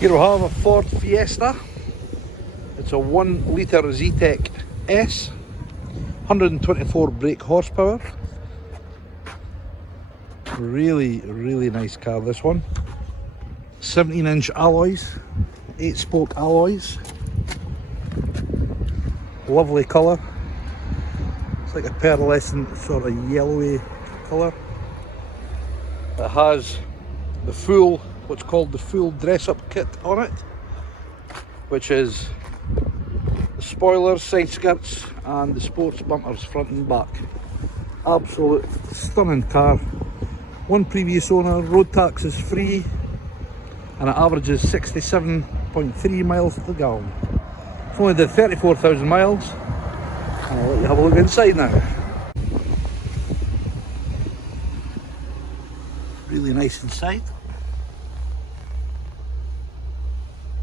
Here we have a Ford Fiesta. It's a 1 litre Zetec S, 124 brake horsepower. Really nice car, this one. 17-inch alloys, 8-spoke alloys. Lovely colour. It's like a pearlescent sort of yellowy colour. It has the full, what's called the full dress-up kit on it, which is the spoilers, side skirts and the sports bumpers front and back. Absolute stunning car. One previous owner, road tax is free, and it averages 67.3 miles to the gallon. It's only did 34,000 miles, and I'll let you have a look inside now. Really nice inside.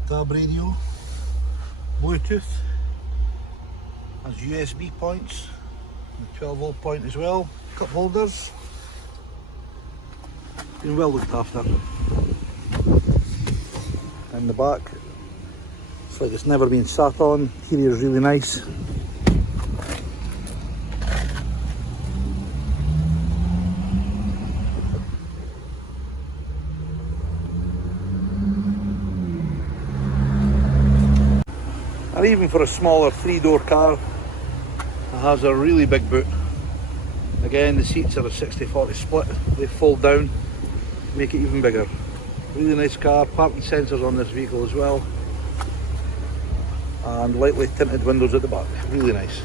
Tab radio, Bluetooth, has USB points, the 12-volt point as well, cup holders. Been well looked after. In the back, it's like it's never been sat on. Interior is really nice. And even for a smaller 3-door car, it has a really big boot. Again, the seats are a 60-40 split. They fold down, make it even bigger. Really nice car. Parking sensors on this vehicle as well, and lightly tinted windows at the back. Really nice.